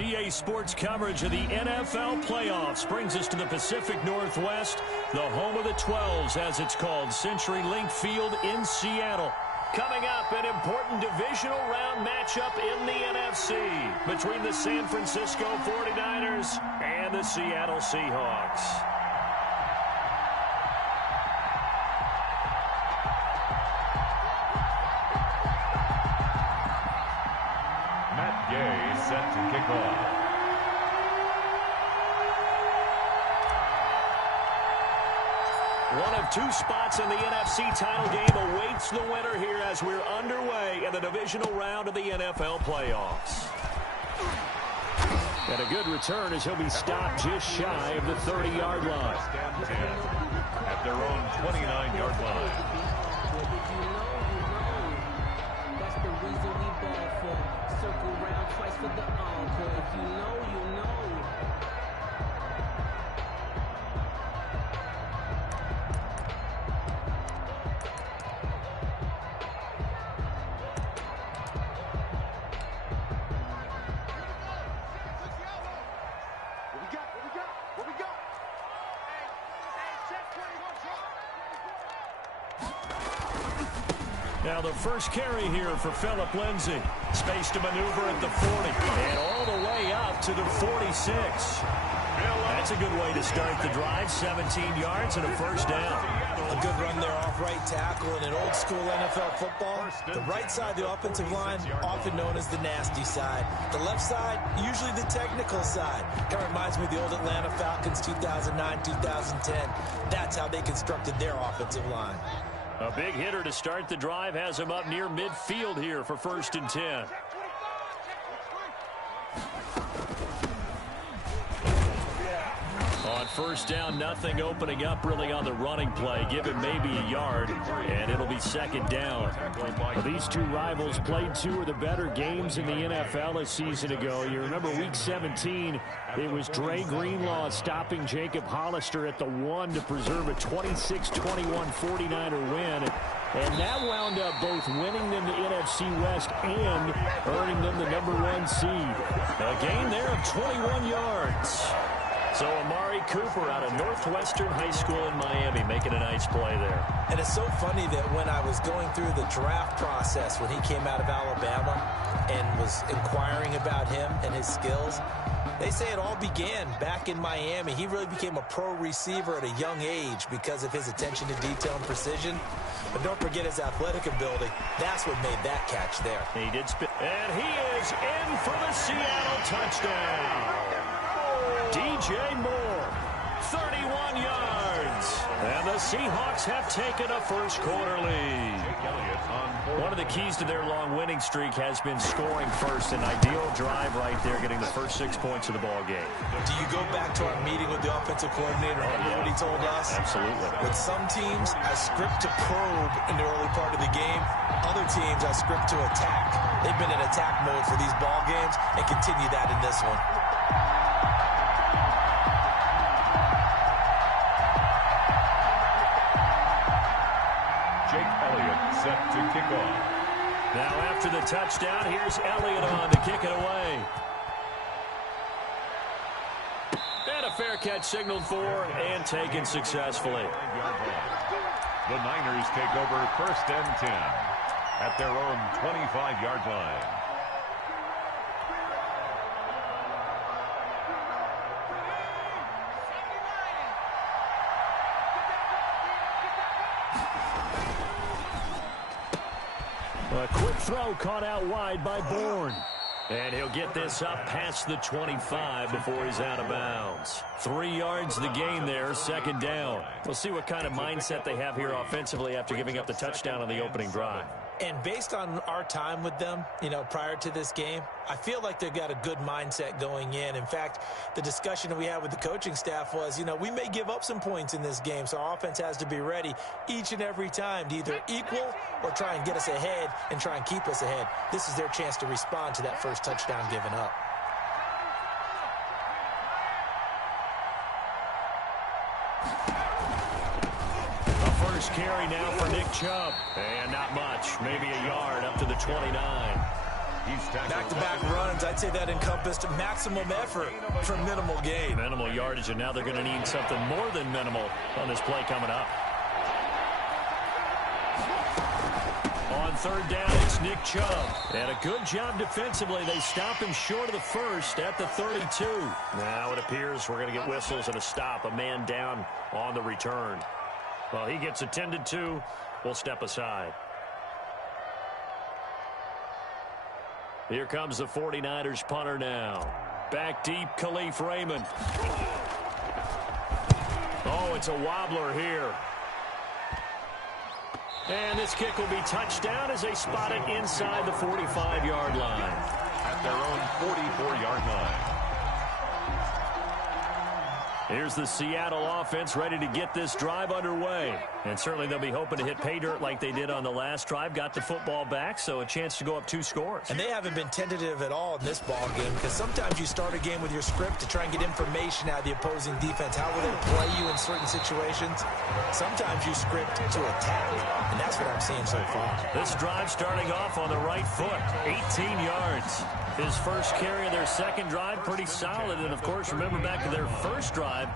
EA Sports coverage of the NFL playoffs brings us to the Pacific Northwest, the home of the 12s, as it's called, CenturyLink Field in Seattle. Coming up, an important divisional round matchup in the NFC between the San Francisco 49ers and the Seattle Seahawks. Set to kick off. One of two spots in the NFC title game awaits the winner here as we're underway in the divisional round of the NFL playoffs. And a good return as he'll be stopped just shy of the 30-yard line. At their own 29-yard line. That's the reason we ball for. Circle round twice for the encore. If you know, you know. What we got? Hey, check 21. Now the first carry here for Phillip Lindsay. Space to maneuver at the 40. And all the way up to the 46. That's a good way to start the drive. 17 yards and a first down. A good run there off right tackle in an old school NFL football. The right side of the offensive line, often known as the nasty side. The left side, usually the technical side. Kind of reminds me of the old Atlanta Falcons 2009, 2010. That's how they constructed their offensive line. A big hitter to start the drive has him up near midfield here for 1st and 10. On first down, nothing opening up really on the running play. Give him maybe a yard, and it'll be 2nd down. These two rivals played two of the better games in the NFL a season ago. You remember Week 17, it was Dre Greenlaw stopping Jacob Hollister at the 1 to preserve a 26-21 49er win. And that wound up both winning them the NFC West and earning them the #1 seed. A gain there of 21 yards. So Amari Cooper out of Northwestern High School in Miami making a nice play there. And it's so funny that when I was going through the draft process when he came out of Alabama and was inquiring about him and his skills, they say it all began back in Miami. He really became a pro receiver at a young age because of his attention to detail and precision. But don't forget his athletic ability. That's what made that catch there. He did spin. And he is in for the Seattle touchdown. DJ Moore, 31 yards. And the Seahawks have taken a first-quarter lead. One of the keys to their long winning streak has been scoring first. An ideal drive right there, getting the first 6 points of the ball game. Do you go back to our meeting with the offensive coordinator? Remember what he told us? Absolutely. With some teams, I script to probe in the early part of the game. Other teams, I script to attack. They've been in attack mode for these ball games and continue that in this one. Set to kick off. Now after the touchdown, here's Elliott on to kick it away. And a fair catch signaled for and taken successfully. The Niners take over 1st and 10 at their own 25-yard line. A quick throw caught out wide by Bourne. And he'll get this up past the 25 before he's out of bounds. 3 yards the gain there, 2nd down. We'll see what kind of mindset they have here offensively after giving up the touchdown on the opening drive. And based on our time with them, prior to this game, I feel like they've got a good mindset going in. In fact, the discussion that we had with the coaching staff was, we may give up some points in this game, so our offense has to be ready each and every time to either equal or try and get us ahead and try and keep us ahead. This is their chance to respond to that first touchdown given up. First carry now for Nick Chubb. And not much, maybe a yard up to the 29. Back-to-back runs, I'd say that encompassed maximum effort for minimal gain. Minimal yardage, and now they're going to need something more than minimal on this play coming up. On third down, it's Nick Chubb. And a good job defensively. They stop him short of the first at the 32. Now it appears we're going to get whistles and a stop. A man down on the return. Well, he gets attended to. We'll step aside. Here comes the 49ers punter now. Back deep, Khalif Raymond. Oh, it's a wobbler here. And this kick will be touchdown as they spot it inside the 45-yard line. At their own 44-yard line. Here's the Seattle offense ready to get this drive underway. And certainly they'll be hoping to hit pay dirt like they did on the last drive. Got the football back, so a chance to go up 2 scores. And they haven't been tentative at all in this ball game, because sometimes you start a game with your script to try and get information out of the opposing defense. How will they play you in certain situations? Sometimes you script to attack, and that's what I'm seeing so far. This drive starting off on the right foot, 18 yards. His first carry of their second drive, pretty solid. And, of course, remember back to their first drive,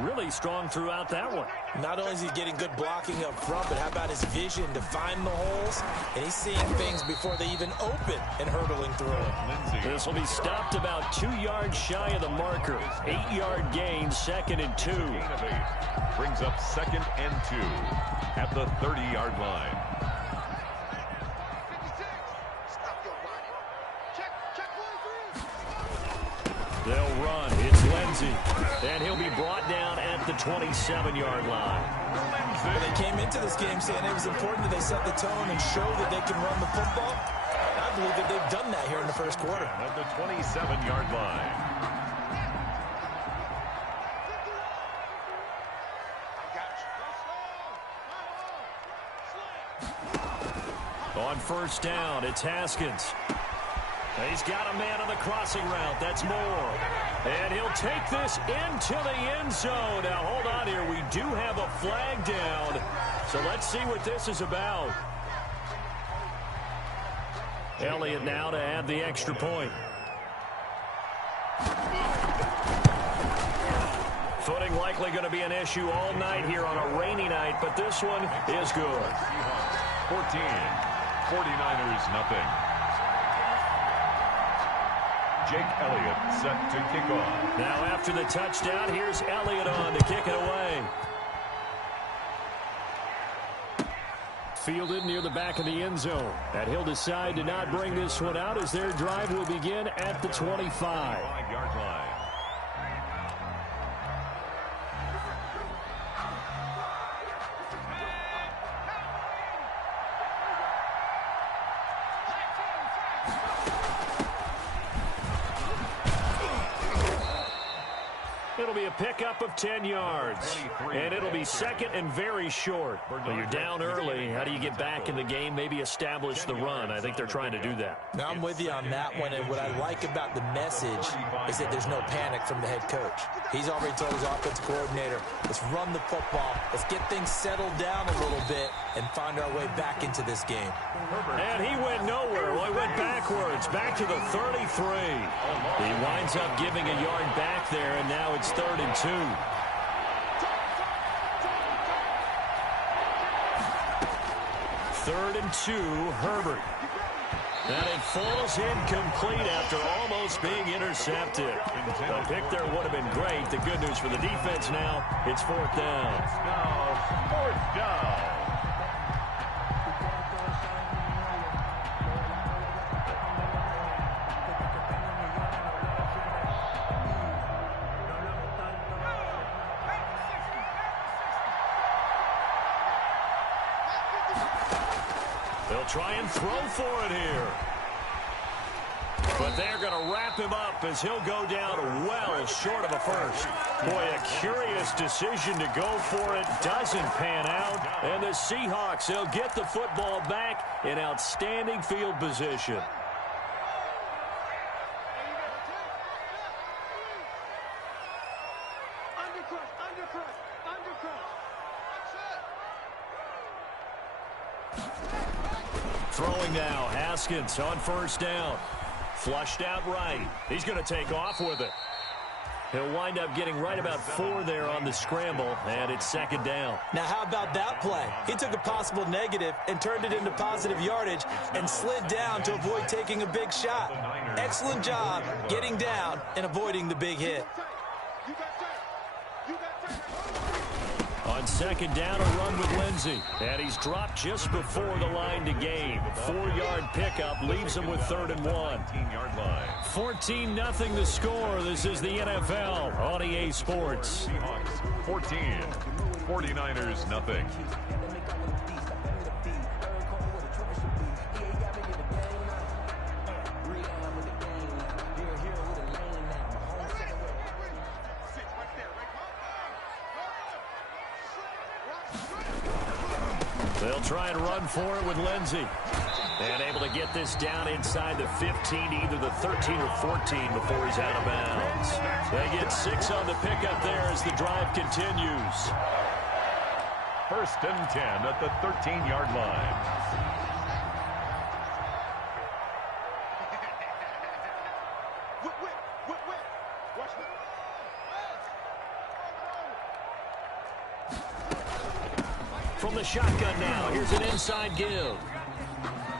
really strong throughout that one. Not only is he getting good blocking up front, but how about his vision to find the holes? And he's seeing things before they even open and hurdling through them. This will be stopped about 2 yards shy of the marker. 8-yard gain, 2nd and 2. Brings up 2nd and 2 at the 30-yard line. They'll run. It's Lindsey. And he'll be brought down at the 27-yard line. Well, they came into this game saying it was important that they set the tone and show that they can run the football. I believe that they've done that here in the first quarter. At the 27-yard line. On first down, it's Haskins. He's got a man on the crossing route. That's Moore. And he'll take this into the end zone. Now, hold on here. We do have a flag down. So let's see what this is about. Elliott now to add the extra point. Footing likely going to be an issue all night here on a rainy night, but this one is good. 14, 49ers nothing. Jake Elliott set to kick off. Now after the touchdown, here's Elliott on to kick it away. Fielded near the back of the end zone. And he'll decide to not bring this one out as their drive will begin at the 25. 5-yard line. It'll be a pickup of 10 yards. And it'll be 2nd and very short. Well, you're down early. How do you get back in the game? Maybe establish the run. I think they're trying to do that. Now, I'm with you on that one. And what I like about the message is that there's no panic from the head coach. He's already told his offensive coordinator, let's run the football. Let's get things settled down a little bit and find our way back into this game. And he went nowhere. Well, he went backwards, back to the 33. He winds up giving a yard back there, and now it's 3rd and 2. Third and 2, Herbert. And it falls incomplete after almost being intercepted. The pick there would have been great. The good news for the defense now, it's 4th down. Now 4th down. They'll try and throw for it here. But they're going to wrap him up as he'll go down well short of a first. Boy, a curious decision to go for it. Doesn't pan out. And the Seahawks, they'll get the football back in outstanding field position. Throwing now, Haskins on first down. Flushed out right. He's going to take off with it. He'll wind up getting right about 4 there on the scramble, and it's second down. Now, how about that play? He took a possible negative and turned it into positive yardage and slid down to avoid taking a big shot. Excellent job getting down and avoiding the big hit. On second down, a run with Lindsey. And he's dropped just before the line to gain. 4-yard pickup leaves him with 3rd and 1. 14-yard line. 14-0 the score. This is the NFL on EA Sports. Seahawks 14. 49ers nothing. They'll try and run for it with Lindsey. And able to get this down inside the 15, either the 13 or 14 before he's out of bounds. They get 6 on the pickup there as the drive continues. 1st and 10 at the 13-yard line. From the shotgun now, here's an inside give.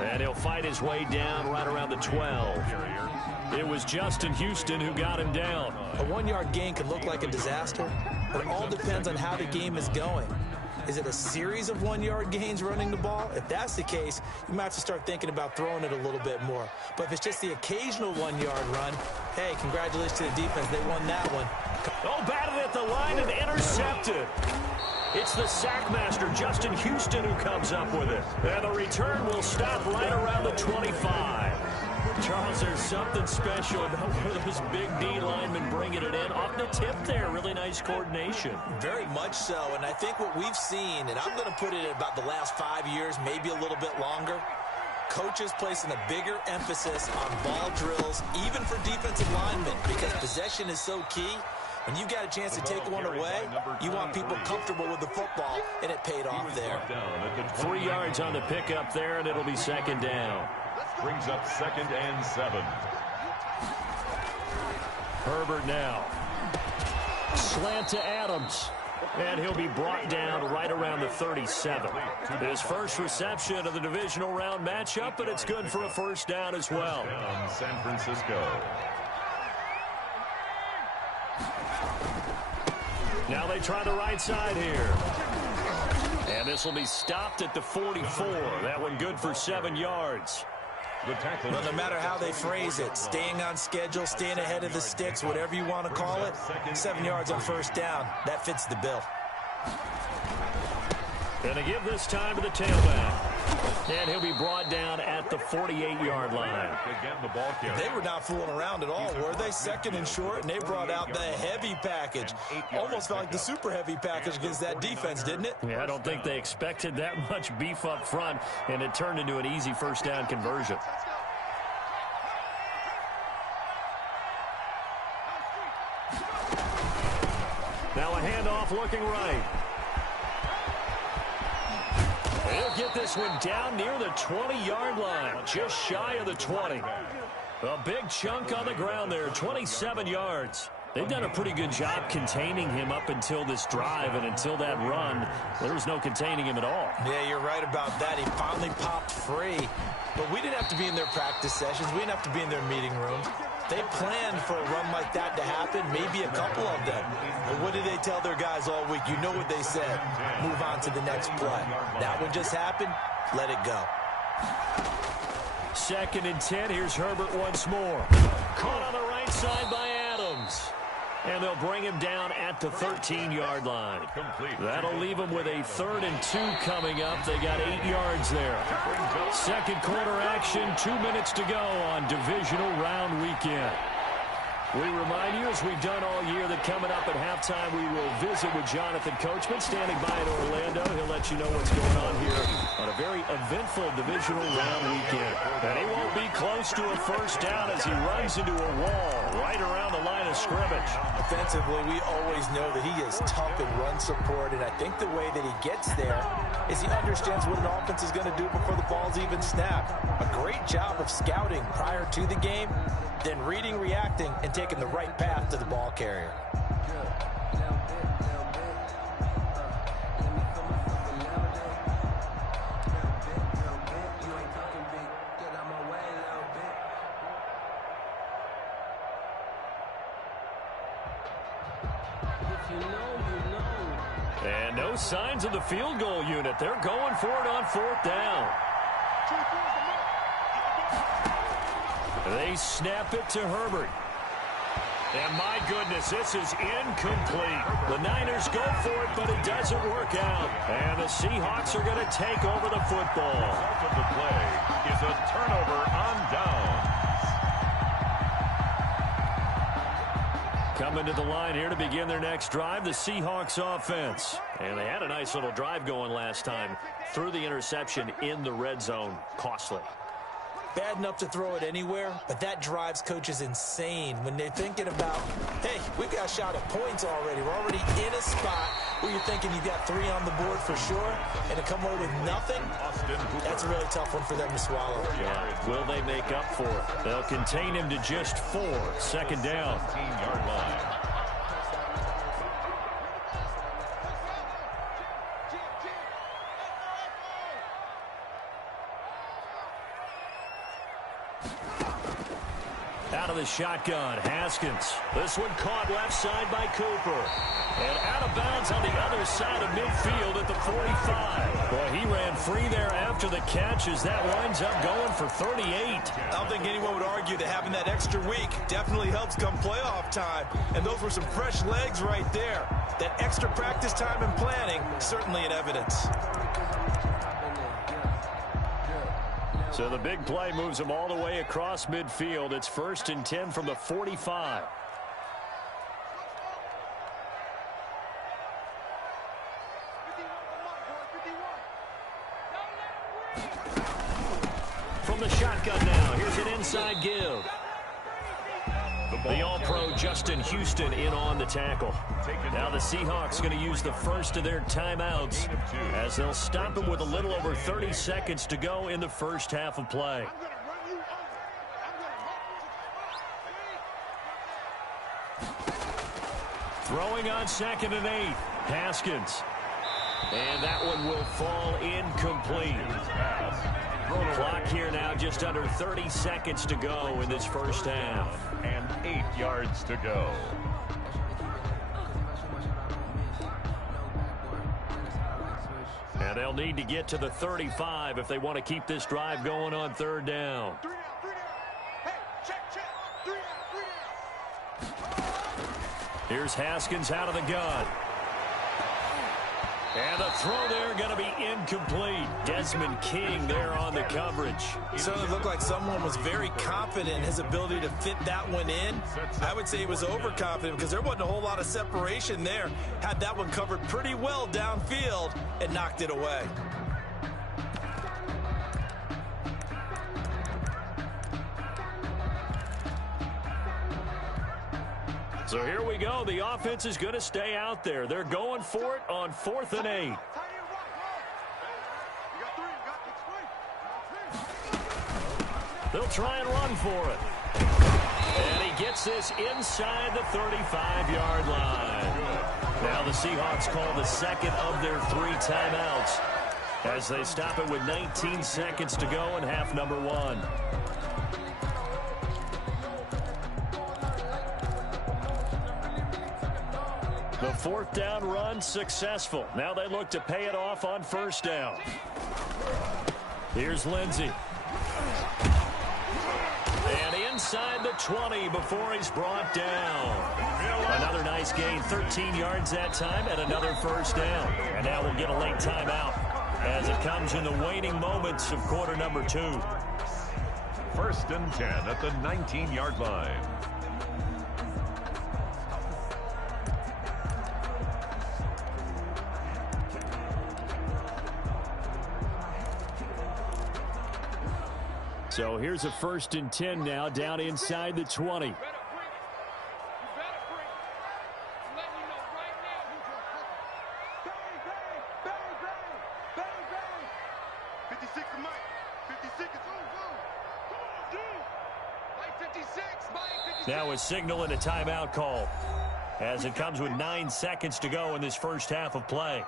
And he'll fight his way down right around the 12. It was Justin Houston who got him down. A 1-yard gain can look like a disaster, but it all depends on how the game is going. Is it a series of 1-yard gains running the ball? If that's the case, you might have to start thinking about throwing it a little bit more. But if it's just the occasional 1-yard run, hey, congratulations to the defense. They won that one. Oh, batted at the line and intercepted. It's the sackmaster, Justin Houston, who comes up with it. And the return will stop right around the 25. Charles, there's something special about one of those big D linemen bringing it in. Off the tip there, really nice coordination. Very much so, and I think what we've seen, and I'm going to put it at about the last 5 years, maybe a little bit longer, coaches placing a bigger emphasis on ball drills, even for defensive linemen, because possession is so key. When you've got a chance to take one away, you want people comfortable with the football, and it paid off there. 3 yards on the pickup there, and it'll be second down. Brings up 2nd and 7. Herbert now. Slant to Adams. And he'll be brought down right around the 37. His first reception of the divisional round matchup, but it's good for a first down as well. San Francisco. Now they try the right side here. And this will be stopped at the 44. That one good for 7 yards. Well, no matter how they phrase it, staying on schedule, staying ahead of the sticks, whatever you want to call it, 7 yards on first down, that fits the bill. Going to give this time to the tailback. And he'll be brought down at the 48-yard line. They were not fooling around at all, were they? 2nd and short, and they brought out the heavy package. Almost felt like the super heavy package against that defense, didn't it? Yeah, I don't think they expected that much beef up front, and it turned into an easy first down conversion. Now a handoff looking right. He'll get this one down near the 20-yard line, just shy of the 20. A big chunk on the ground there, 27 yards. They've done a pretty good job containing him up until this drive, and until that run, there was no containing him at all. Yeah, you're right about that. He finally popped free. But we didn't have to be in their practice sessions. We didn't have to be in their meeting rooms. They planned for a run like that to happen, maybe a couple of them. But what did they tell their guys all week? You know what they said. Move on to the next play. That one just happened. Let it go. 2nd and 10. Here's Herbert once more. Caught on the right side by Adams. And they'll bring him down at the 13-yard line. That'll leave him with a 3rd and 2 coming up. They got 8 yards there. Second quarter action, 2 minutes to go on divisional round weekend. We remind you, as we've done all year, that coming up at halftime, we will visit with Jonathan Coachman, standing by in Orlando. He'll let you know what's going on here on a very eventful divisional round weekend. And he won't be close to a first down as he runs into a wall right around the line of scrimmage. Offensively, we always know that he is tough in run support, and I think the way that he gets there is he understands what an offense is going to do before the ball's even snapped. A great job of scouting prior to the game, then reading, reacting, and taking the right path to the ball carrier. And no signs of the field goal unit. They're going for it on fourth down. They snap it to Herbert. And my goodness, this is incomplete. The Niners go for it, but it doesn't work out. And the Seahawks are going to take over the football. The result of the play is a turnover on downs. Coming to the line here to begin their next drive, the Seahawks offense. And they had a nice little drive going last time. Threw the interception in the red zone. Costly. Bad enough to throw it anywhere, but that drives coaches insane when they're thinking about, hey, we've got a shot at points already. We're already in a spot where you're thinking you've got 3 on the board for sure, and to come away with nothing, that's a really tough one for them to swallow. Yeah. Will they make up for it? They'll contain him to just 4. Second down. 15-yard line. Out of the shotgun, Haskins. This one caught left side by Cooper. And out of bounds on the other side of midfield at the 45. Boy, he ran free there after the catch as that winds up going for 38. I don't think anyone would argue that having that extra week definitely helps come playoff time. And those were some fresh legs right there. That extra practice time and planning, certainly in evidence. So the big play moves them all the way across midfield. It's 1st and 10 from the 45. From the shotgun now, here's an inside give. The All-Pro Justin Houston in on the tackle. Now the Seahawks going to use the first of their timeouts as they'll stop him with a little over 30 seconds to go in the first half of play. Throwing on 2nd and 8, Haskins. And that one will fall incomplete. Clock here now, just under 30 seconds to go in this first half. And 8 yards to go. And they'll need to get to the 35 if they want to keep this drive going on 3rd down. Here's Haskins out of the gun. And the throw there going to be incomplete. Desmond King there on the coverage. It certainly looked like someone was very confident in his ability to fit that one in. I would say he was overconfident because there wasn't a whole lot of separation there. Had that one covered pretty well downfield and knocked it away. So here we go. The offense is going to stay out there. They're going for it on 4th and 8. They'll try and run for it. And he gets this inside the 35-yard line. Now the Seahawks call the second of their 3 timeouts as they stop it with 19 seconds to go in half number 1. The 4th down run successful. Now they look to pay it off on 1st down. Here's Lindsey. And inside the 20 before he's brought down. Another nice gain, 13 yards that time, and another 1st down. And now we'll get a late timeout as it comes in the waning moments of quarter number 2. 1st and 10 at the 19-yard line. So here's a 1st and 10 now, down inside the 20. Now a signal and a timeout call as it comes with 9 seconds to go in this first half of play.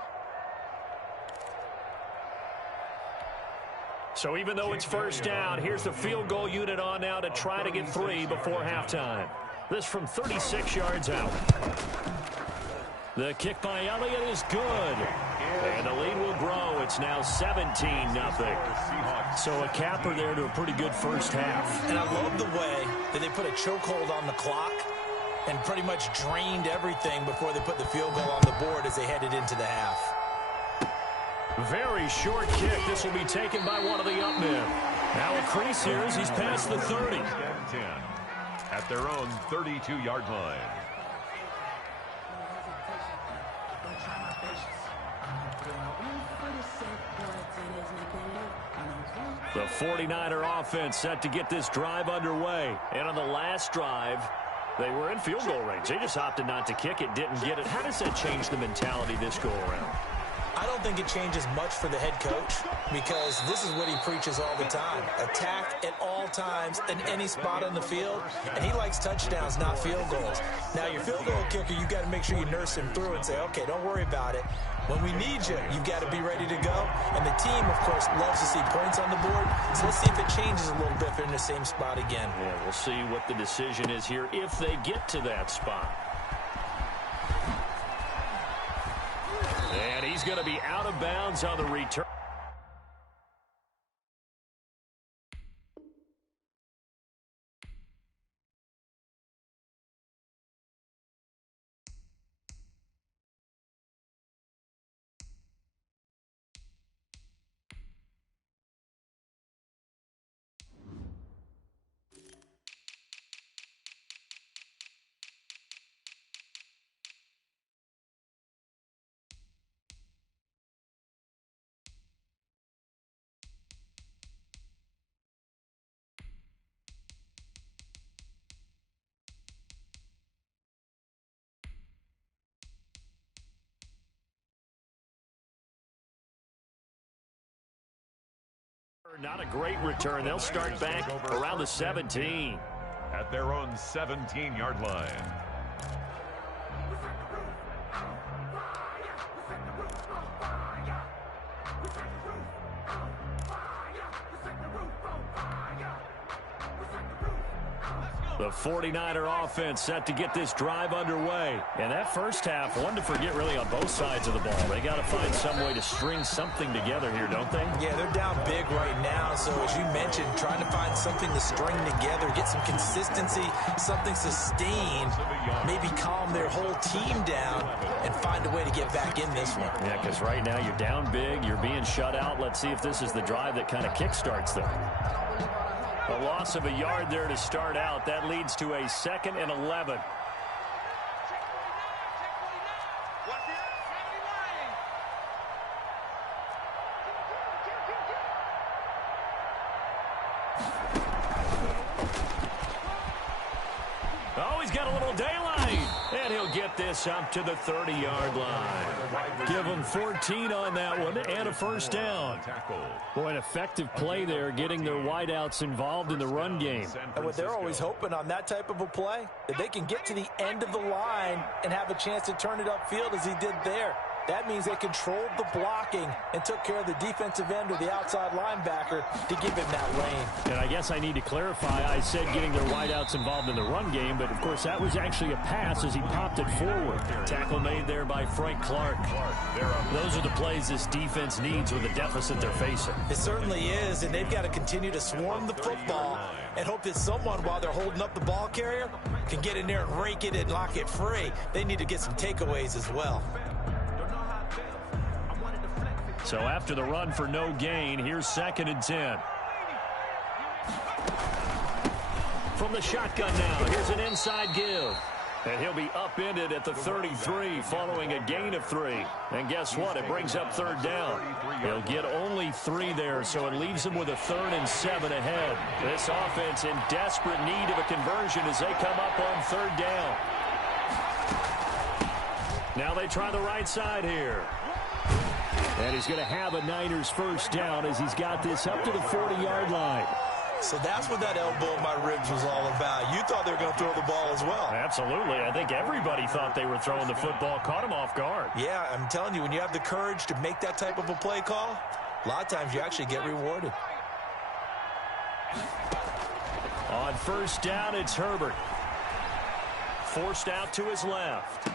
So even though it's first down, here's the field goal unit on now to try to get 3 before halftime. This from 36 yards out. The kick by Elliott is good. And the lead will grow. It's now 17-0. So a capper there to a pretty good first half. And I love the way that they put a chokehold on the clock and pretty much drained everything before they put the field goal on the board as they headed into the half. Very short kick. This will be taken by one of the up men. Now a crease here as he's past the 30. 10 at their own 32-yard line. The 49er offense set to get this drive underway. And on the last drive, they were in field goal range. They just opted not to kick it, didn't get it. How does that change the mentality this go around? I don't think it changes much for the head coach because this is what he preaches all the time. Attack at all times in any spot on the field, and he likes touchdowns, not field goals. Now, your field goal kicker, you got to make sure you nurse him through and say, okay, don't worry about it. When we need you, you've got to be ready to go. And the team, of course, loves to see points on the board. So let's see if it changes a little bit if they're in the same spot again. Yeah, we'll see what the decision is here if they get to that spot. And he's going to be out of bounds on the return. Not a great return. They'll start back around the 17. At their own 17-yard line. The 49er offense set to get this drive underway. And that first half, one to forget really on both sides of the ball. They got to find some way to string something together here, don't they? Yeah, they're down big right now. So as you mentioned, trying to find something to string together, get some consistency, something sustained, maybe calm their whole team down and find a way to get back in this one. Yeah, because right now you're down big, you're being shut out. Let's see if this is the drive that kind of kickstarts them. A loss of a yard there to start out. That leads to a 2nd and 11. Oh, he's got a little daylight. And he'll get this up to the 30-yard line. Give him 14 on that one and a first down. Boy, an effective play there, getting their wideouts involved in the run game. And what they're always hoping on that type of a play, that they can get to the end of the line and have a chance to turn it upfield as he did there. That means they controlled the blocking and took care of the defensive end or the outside linebacker to give him that lane. And I guess I need to clarify, I said getting their wideouts involved in the run game, but of course that was actually a pass as he popped it forward. Tackle made there by Frank Clark. Those are the plays this defense needs with the deficit they're facing. It certainly is, and they've got to continue to swarm the football and hope that someone, while they're holding up the ball carrier, can get in there and rake it and lock it free. They need to get some takeaways as well. So after the run for no gain, here's 2nd and 10. From the shotgun now, here's an inside give. And he'll be upended at the 33 following a gain of 3. And guess what? It brings up third down. He'll get only 3 there, so it leaves him with a 3rd and 7 ahead. This offense in desperate need of a conversion as they come up on 3rd down. Now they try the right side here. And he's going to have a Niners first down as he's got this up to the 40-yard line. So that's what that elbow in my ribs was all about. You thought they were going to throw the ball as well. Absolutely. I think everybody thought they were throwing the football, caught him off guard. Yeah, I'm telling you, when you have the courage to make that type of a play call, a lot of times you actually get rewarded. On first down, it's Herbert. Forced out to his left.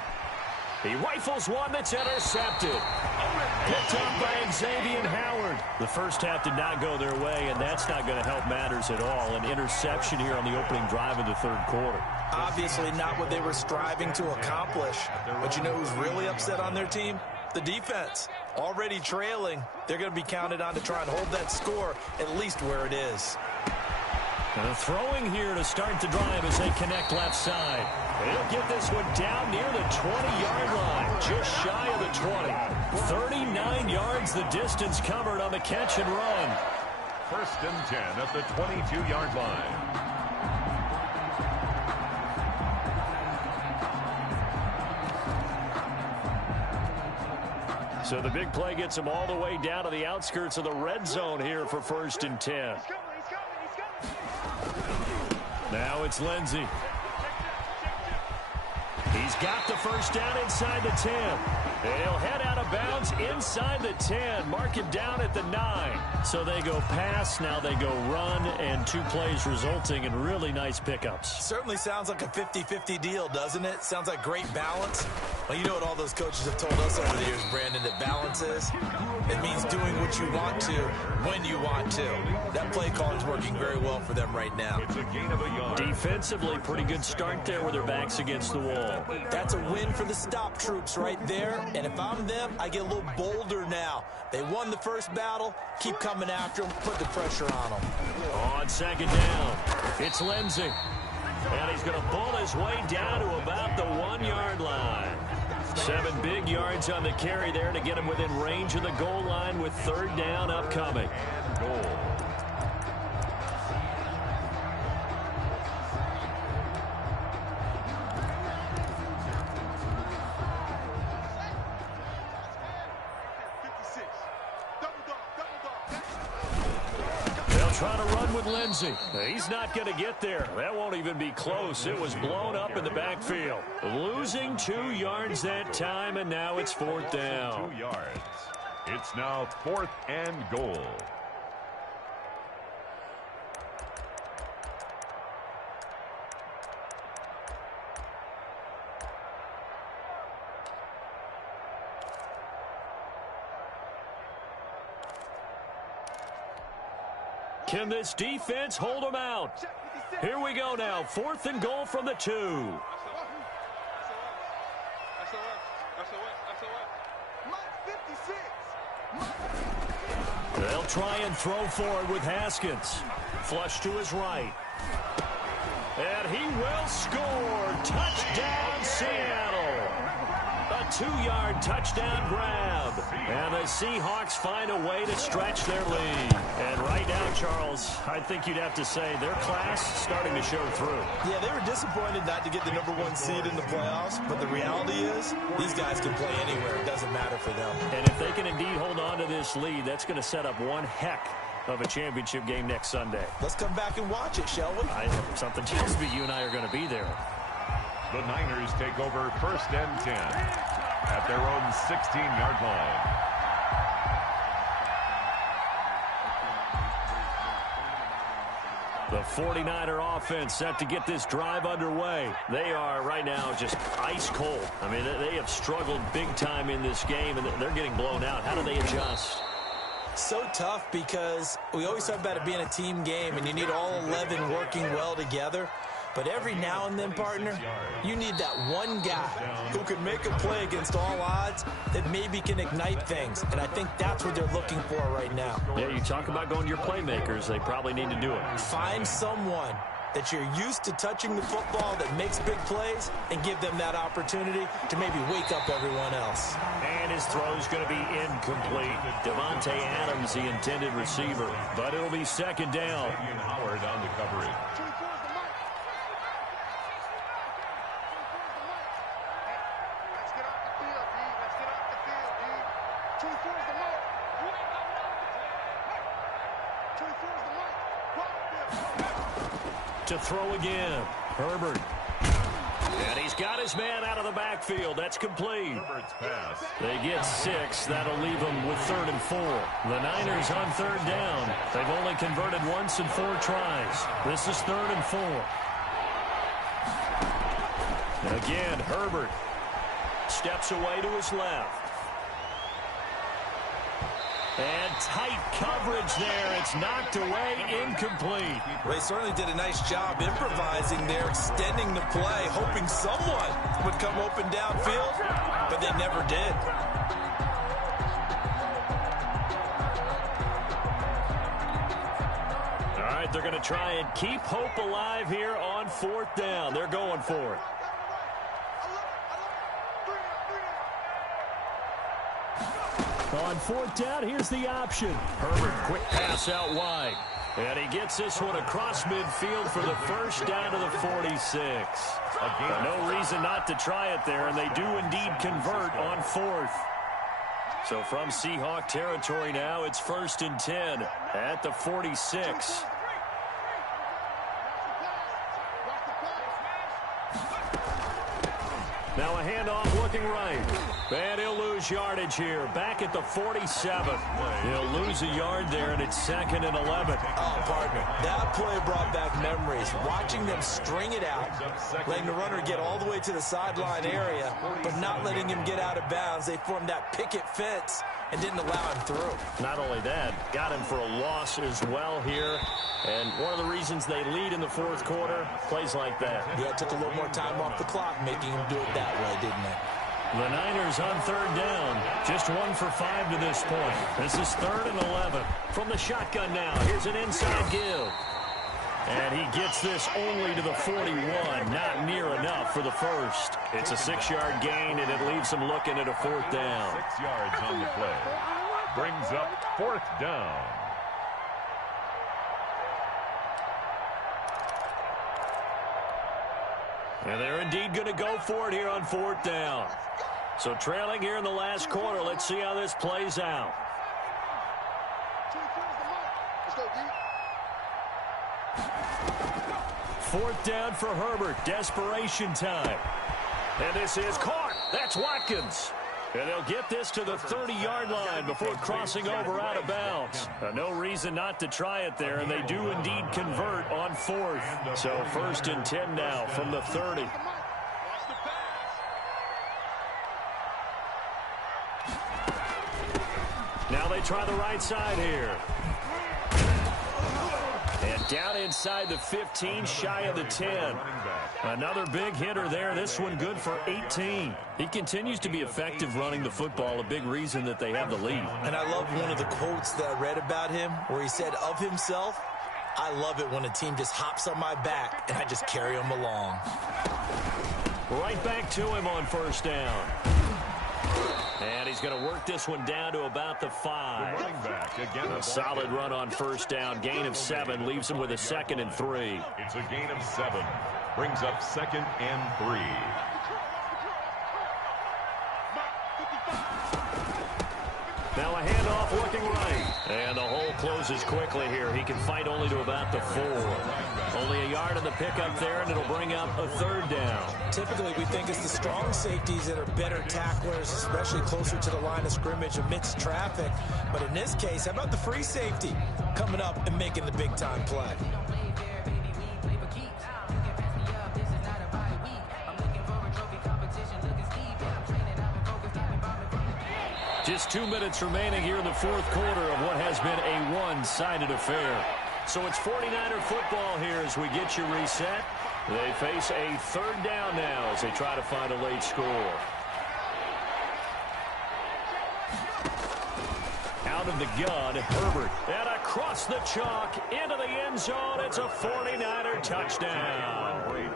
He rifles one that's intercepted. Picked up by Xavier Howard. The first half did not go their way, and that's not going to help matters at all. An interception here on the opening drive of the 3rd quarter. Obviously not what they were striving to accomplish. But you know who's really upset on their team? The defense. Already trailing. They're going to be counted on to try and hold that score at least where it is. And a throwing here to start the drive as they connect left side. They'll get this one down near the 20-yard line, just shy of the 20. 39 yards the distance covered on the catch and run. 1st and 10 at the 22-yard line. So the big play gets him all the way down to the outskirts of the red zone here for 1st and 10. Now it's Lindsey. He's got the first down inside the 10. And he'll head out of bounds inside the 10. Mark him down at the 9. So they go pass, now they go run, and 2 plays resulting in really nice pickups. Certainly sounds like a 50-50 deal, doesn't it? Sounds like great balance. Well, you know what all those coaches have told us over the years, Brandon, that balance is? It means doing what you want to when you want to. That play calling is working very well for them right now. It's a gain of a yard. Defensively, pretty good start there with their backs against the wall. That's a win for the stop troops right there. And if I'm them, I get a little bolder now. They won the first battle. Keep coming after them. Put the pressure on them. On 2nd down, it's Lindsey. And he's going to bull his way down to about the 1-yard line. 7 big yards on the carry there to get him within range of the goal line with 3rd down upcoming. Goal. Trying to run with Lindsey. He's not going to get there. That won't even be close. It was blown up in the backfield. Losing 2 yards that time, and now it's 4th down. 2 yards. It's now 4th and goal. Can this defense hold them out? Here we go now. 4th and goal from the 2. They'll try and throw forward with Haskins. Flush to his right. And he will score. Touchdown, Seattle. A 2-yard touchdown grab. And the Seahawks find a way to stretch their lead. And right now, Charles, I think you'd have to say their class starting to show through. Yeah, they were disappointed not to get the #1 seed in the playoffs, but the reality is these guys can play anywhere. It doesn't matter for them. And if they can indeed hold on to this lead, that's going to set up one heck of a championship game next Sunday. Let's come back and watch it, shall we? Something tells me you and I are going to be there. The Niners take over 1st and 10 at their own 16-yard line. The 49er offense set to get this drive underway. They are right now just ice cold. I mean, they have struggled big time in this game, and they're getting blown out. How do they adjust? So tough because we always talk about it being a team game, and you need all 11 working well together. But every now and then, partner, you need that one guy who can make a play against all odds that maybe can ignite things. And I think that's what they're looking for right now. Yeah, you talk about going to your playmakers. They probably need to do it. Find someone that you're used to touching the football that makes big plays and give them that opportunity to maybe wake up everyone else. And his throw's going to be incomplete. Devontae Adams, the intended receiver. But it'll be second down. Howard on the coverage. To throw again. Herbert. And he's got his man out of the backfield. That's complete. Herbert's pass. They get 6. That'll leave them with 3rd and 4. The Niners on 3rd down. They've only converted once in 4 tries. This is 3rd and 4. Again, Herbert steps away to his left. And tight coverage there. It's knocked away, incomplete. They certainly did a nice job improvising there, extending the play, hoping someone would come open downfield, but they never did. All right, they're going to try and keep hope alive here on 4th down. They're going for it. On 4th down, here's the option. Herbert, quick pass out wide. And he gets this one across midfield for the first down to the 46. No reason not to try it there, and they do indeed convert on 4th. So from Seahawk territory now, it's 1st and 10 at the 46. Now a handoff looking right. And he'll lose yardage here. Back at the 47. He'll lose a yard there, and it's 2nd and 11. Oh, partner, that play brought back memories. Watching them string it out, letting the runner get all the way to the sideline area, but not letting him get out of bounds. They formed that picket fence and didn't allow him through. Not only that, got him for a loss as well here. And one of the reasons they lead in the 4th quarter, plays like that. Yeah, it took a little more time off the clock, making him do it that way, didn't it? The Niners on 3rd down. Just 1 for 5 to this point. This is 3rd and 11. From the shotgun now, here's an inside give. And he gets this only to the 41. Not near enough for the first. It's a 6-yard gain, and it leaves him looking at a 4th down. 6 yards on the play. Brings up 4th down. And they're indeed going to go for it here on 4th down. So trailing here in the last quarter. Let's see how this plays out. 4th down for Herbert. Desperation time. And this is caught. That's Watkins. And they'll get this to the 30-yard line before crossing over out of bounds. No reason not to try it there, and they do indeed convert on 4th. So 1st and 10 now from the 30. Now they try the right side here. And down inside the 15, shy of the 10. Another big hitter there. This one good for 18. He continues to be effective running the football, a big reason that they have the lead. And I love one of the quotes that I read about him where he said of himself, "I love it when a team just hops on my back and I just carry them along." Right back to him on 1st down. And he's going to work this one down to about the 5. Running back again. A solid run on 1st down. Gain of 7 leaves him with a 2nd and 3. It's a gain of 7. Brings up 2nd and 3. Now a handoff looking right. And the hole closes quickly here. He can fight only to about the 4. Only a yard in the pickup there, and it'll bring up a 3rd down. Typically, we think it's the strong safeties that are better tacklers, especially closer to the line of scrimmage amidst traffic. But in this case, how about the free safety coming up and making the big-time play? Just 2 minutes remaining here in the 4th quarter of what has been a one-sided affair. So it's 49er football here as we get you reset. They face a 3rd down now as they try to find a late score. out of the gun. Herbert. And across the chalk into the end zone. It's a 49er touchdown.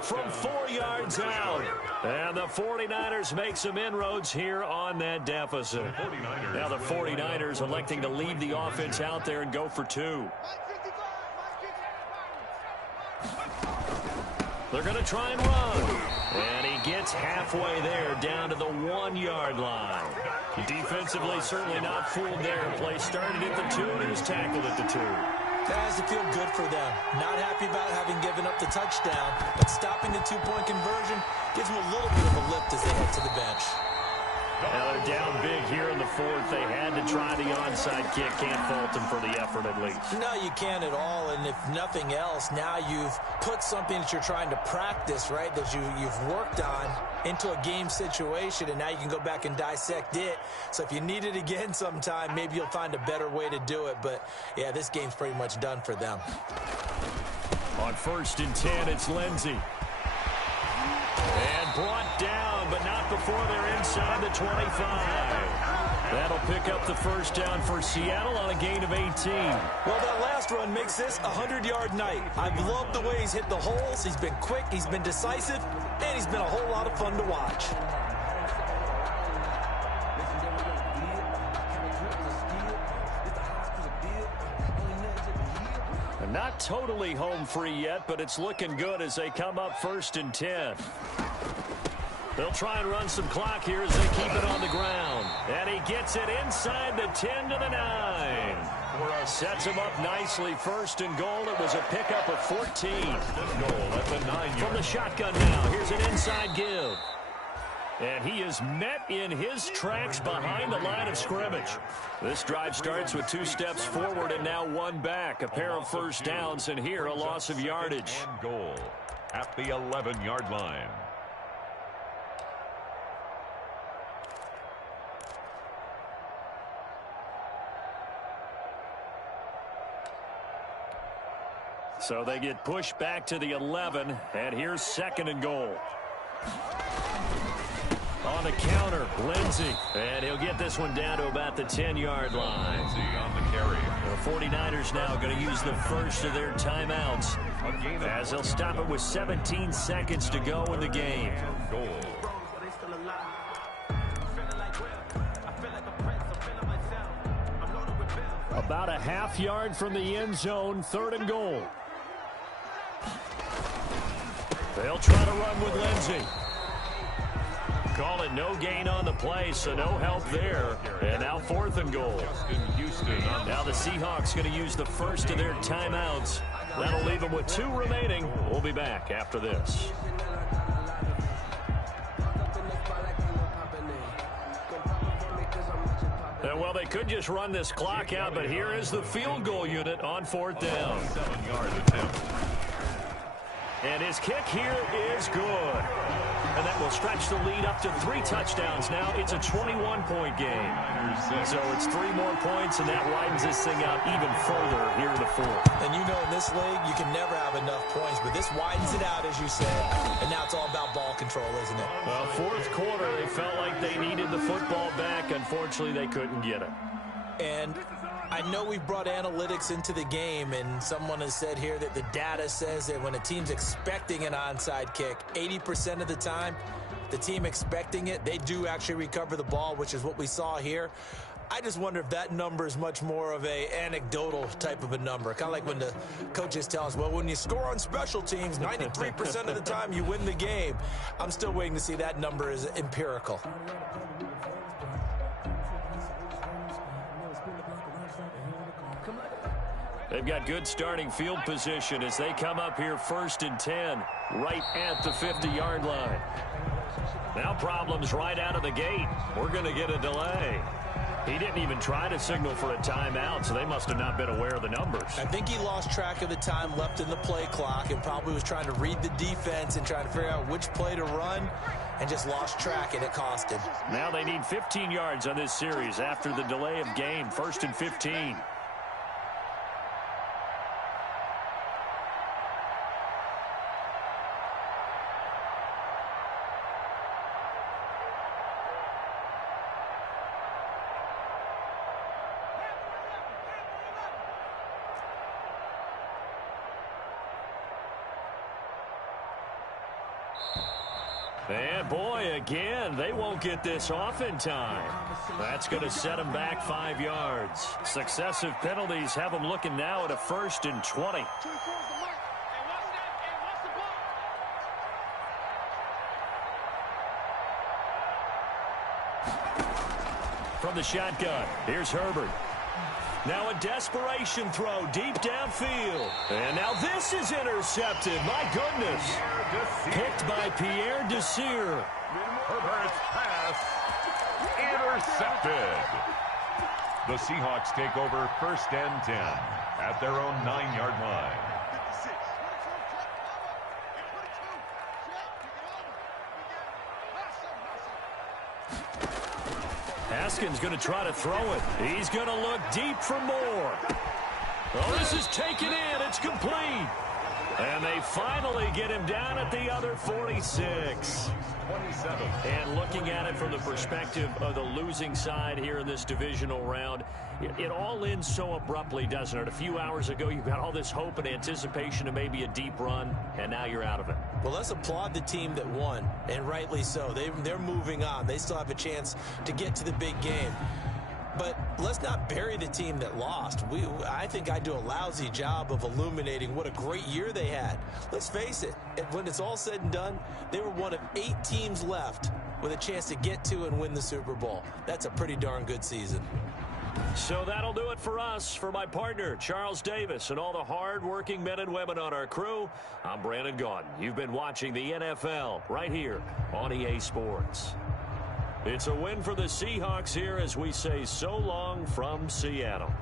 From 4 yards out. And the 49ers make some inroads here on that deficit. Now the 49ers electing to leave the offense out there and go for 2. They're going to try and run. And he gets halfway there down to the 1-yard line. Defensively, certainly not fooled there. Play started at the 2 and he was tackled at the 2. That has to feel good for them. Not happy about having given up the touchdown, but stopping the 2-point conversion gives them a little bit of a lift as they head to the bench. Now they're down big here in the 4th. They had to try the onside kick. Can't fault them for the effort at least. No, you can't at all. And if nothing else, now you've put something that you're trying to practice, right, that you've worked on into a game situation, and now you can go back and dissect it. So if you need it again sometime, maybe you'll find a better way to do it. But, yeah, this game's pretty much done for them. On 1st and 10, it's Lindsey. And brought down, but not before they're inside the 25. That'll pick up the first down for Seattle on a gain of 18. Well, that last run makes this a 100-yard night. I've loved the way he's hit the holes. He's been quick, he's been decisive, and he's been a whole lot of fun to watch. Not totally home free yet, but it's looking good as they come up 1st and 10. They'll try and run some clock here as they keep it on the ground. And he gets it inside the 10 to the 9. Sets him up nicely. 1st and goal. It was a pickup of 14. Goal at the 9-yard. From the shotgun now. Here's an inside give. And he is met in his tracks behind the line of scrimmage. This drive starts with 2 steps forward and now 1 back. A pair of first downs, and here a loss of yardage. And goal at the 11-yard line. So they get pushed back to the 11, and here's 2nd and goal. On the counter, Lindsey. And he'll get this one down to about the 10-yard line. Lindsey on the carry. The 49ers now going to use the first of their timeouts as they'll stop it with 17 seconds to go in the game. Goal. About a half yard from the end zone, 3rd and goal. They'll try to run with Lindsey. Call it no gain on the play, so no help there. And now 4th and goal. Now the Seahawks going to use the first of their timeouts. That'll leave them with 2 remaining. We'll be back after this. And well, they could just run this clock out, but here is the field goal unit on 4th down. 7-yard attempt. And his kick here is good. And that will stretch the lead up to 3 touchdowns. Now it's a 21-point game. So it's 3 more points, and that widens this thing out even further here in the 4th. And you know in this league, you can never have enough points, but this widens it out, as you said. And now it's all about ball control, isn't it? Well, 4th quarter, they felt like they needed the football back. Unfortunately, they couldn't get it. And I know we've brought analytics into the game, and someone has said here that the data says that when a team's expecting an onside kick, 80% of the time, the team expecting it, they do actually recover the ball, which is what we saw here. I just wonder if that number is much more of a anecdotal type of a number. Kind of like when the coaches tell us, well, when you score on special teams, 93% of the time you win the game. I'm still waiting to see that number is empirical. They've got good starting field position as they come up here 1st and 10, right at the 50-yard line. Now problems right out of the gate. We're going to get a delay. He didn't even try to signal for a timeout, so they must have not been aware of the numbers. I think he lost track of the time left in the play clock and probably was trying to read the defense and trying to figure out which play to run and just lost track, and it cost him. Now they need 15 yards on this series after the delay of game. 1st and 15. And boy, again, they won't get this off in time. That's going to set them back 5 yards. Successive penalties have them looking now at a 1st and 20. From the shotgun, here's Herbert. Now a desperation throw deep downfield. And now this is intercepted. My goodness. Picked by Pierre Desir. Herbert's pass intercepted. The Seahawks take over 1st and 10 at their own 9-yard line. Haskins going to try to throw it. He's going to look deep for more. Oh, this is taken in. It's complete. And they finally get him down at the other 46. 27. And looking at it from the perspective of the losing side here in this divisional round, it all ends so abruptly, doesn't it? A few hours ago, you got all this hope and anticipation of maybe a deep run, and now you're out of it. Well, let's applaud the team that won, and rightly so. They're moving on. They still have a chance to get to the big game. But let's not bury the team that lost. I think I do a lousy job of illuminating what a great year they had. Let's face it, when it's all said and done, they were one of 8 teams left with a chance to get to and win the Super Bowl. That's a pretty darn good season. So that'll do it for us. For my partner, Charles Davis, and all the hard-working men and women on our crew, I'm Brandon Gaudin. You've been watching the NFL right here on EA Sports. It's a win for the Seahawks here as we say so long from Seattle.